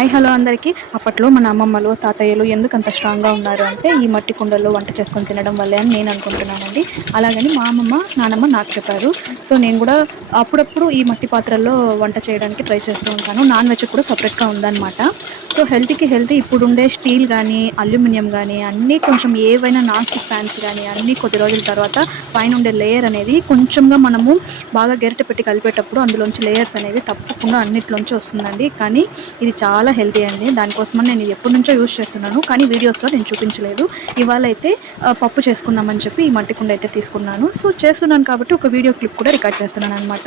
Hi hello అందరికీ. అప్పట్లో మన అమ్మమ్మలు, తాతయ్యలు ఎందుకంత స్ట్రాంగ్‌గా ఉన్నారు అంటే, ఈ మట్టి కుండల్లో వంట చేసుకొని తినడం వల్లే అని నేను అనుకుంటున్నానండి. అలాగని మా అమ్మమ్మ, నానమ్మ నాకు చెప్పారు. సో, నేను గూడా అప్పుడప్పుడు ఈ మట్టి పాత్రల్లో వంట చేయడానికి ట్రై చేస్తూ ఉంటాను. నాన్ వెజ్ కూడా సెపరేట్‌గా ఉందనమాట. సో, హెల్త్‌కి హెల్తీ ఇప్పుడుండే స్టీల్ గానీ, అల్యూమినియం గానీ అన్నీ కొంచెం ఏవైనా నాన్ స్టిక్ ప్యాన్స్ గానీ అన్నీ కొద్ది రోజుల తర్వాత పైనుండే లేయర్ అనేది కొంచెంగా మనము బాగా గరిటె పెట్టి కలిపేటప్పుడు అందులోంచి లేయర్స్ అనేవి తప్పకుండా అన్నిట్లోంచి వస్తుందండి. కానీ ఇది చాలా హెల్తీ అండి. దానికోసమని నేను ఇది ఎప్పటినుంచో యూజ్ చేస్తున్నాను. కానీ వీడియోస్‌లో నేను చూపించలేదు. ఇవాళైతే పప్పు చేసుకుందామని చెప్పి ఈ మట్టి కుండ అయితే తీసుకున్నాను. సో, చేస్తున్నాను కాబట్టి ఒక వీడియో క్లిప్ కూడా రికార్డ్ చేస్తున్నాననమాట.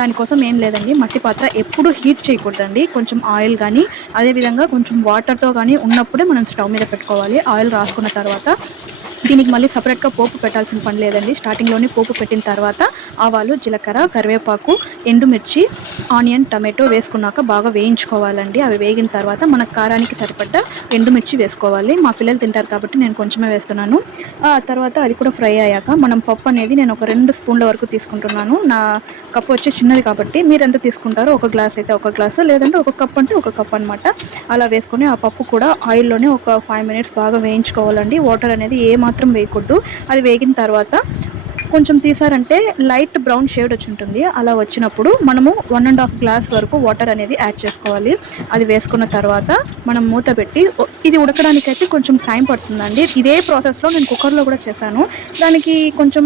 దానికోసం ఏం లేదండి. మట్టి పాత్ర ఎప్పుడు హీట్ చేయకూడదండి. కొంచెం ఆయిల్ గానీ, అదే విధంగా కొంచెం వాటర్‌తో గానీ ఉన్నప్పుడే మనం స్టవ్ మీద పెట్టుకోవాలి. ఆయిల్ రాసుకున్న తర్వాత దీనికి మళ్ళీ సెపరేట్‌గా పోపు పెట్టాల్సిన పని లేదండి. స్టార్టింగ్‌లోనే పోపు పెట్టిన తర్వాత ఆవాలు, జీలకర్ర, కరివేపాకు, ఎండుమిర్చి, ఆనియన్, టమాటో వేసుకున్నాక బాగా వేయించుకోవాలండి. అవి వేగిన తర్వాత మన కారానికి సరిపడ్డ ఎండుమిర్చి వేసుకోవాలి. మా పిల్లలు తింటారు కాబట్టి నేను కొంచెమే వేస్తున్నాను. తర్వాత అది కూడా ఫ్రై అయ్యాక మనం పప్పు అనేది నేను ఒక 2 స్పూన్ల వరకు తీసుకుంటున్నాను. నా కప్పు వచ్చి చిన్నది కాబట్టి మీరెంత తీసుకుంటారో ఒక గ్లాస్ అయితే ఒక గ్లాసు, లేదంటే ఒక కప్ అంటే ఒక కప్ అనమాట. అలా వేసుకొని ఆ పప్పు కూడా ఆయిల్‌లోనే ఒక 5 మినిట్స్ బాగా వేయించుకోవాలండి. వాటర్ అనేది ఏమాత్రం వేయకూడదు. అది వేగిన తర్వాత కొంచెం తీసారంటే లైట్ బ్రౌన్ షేడ్ వచ్చుంటుంది. అలా వచ్చినప్పుడు మనము 1 ½ గ్లాస్ వరకు వాటర్ అనేది యాడ్ చేసుకోవాలి. అది వేసుకున్న తర్వాత మనం మూత పెట్టి ఇది ఉడకడానికైతే కొంచెం టైం పడుతుందండి. ఇదే ప్రాసెస్‌లో నేను కుక్కర్‌లో కూడా చేశాను. దానికి కొంచెం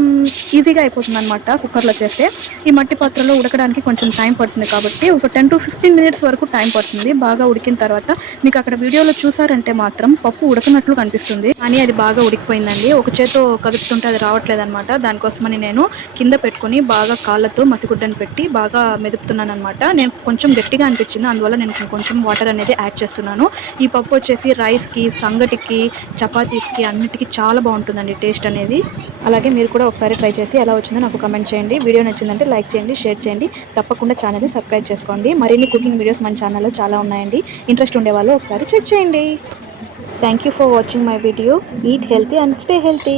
ఈజీగా అయిపోతుందనమాట కుక్కర్‌లో చేస్తే. ఈ మట్టి పాత్రలో ఉడకడానికి కొంచెం టైం పడుతుంది కాబట్టి ఒక 10-15 మినిట్స్ వరకు టైం పడుతుంది. బాగా ఉడికిన తర్వాత మీకు అక్కడ వీడియోలో చూసారంటే మాత్రం పప్పు ఉడకనట్లు కనిపిస్తుంది. కానీ అది బాగా ఉడికిపోయిందండి. ఒక చేత్తో కదుపుతుంటే అది రావట్లేదనమాట. దానికోసమని నేను కింద పెట్టుకొని బాగా కాళ్ళతో మసిగుడ్డని పెట్టి బాగా మెదుపుతున్నాననమాట. నేను కొంచెం గట్టిగా అనిపించింది. అందువల్ల నేను కొంచెం వాటర్ అనేది యాడ్ చేస్తున్నాను. ఈ పప్పు వచ్చేసి రైస్‌కి, సంగటికి, చపాతీస్‌కి అన్నిటికి చాలా బావుంటుందండి టేస్ట్ అనేది. అలాగే మీరు కూడా ఒకసారి ట్రై చేసి ఎలా వచ్చిందో నాకు కామెంట్ చేయండి. వీడియో నచ్చిందంటే లైక్ చేయండి, షేర్ చేయండి. తప్పకుండా ఛానల్‌ని సబ్స్క్రైబ్ చేసుకోండి. మరిన్ని కుకింగ్ వీడియోస్ మన ఛానల్‌లో చాలా ఉన్నాయండి. ఇంట్రెస్ట్ ఉండేవాళ్ళు ఒకసారి చెక్ చేయండి. Thank you for watching my video. Eat healthy and stay healthy.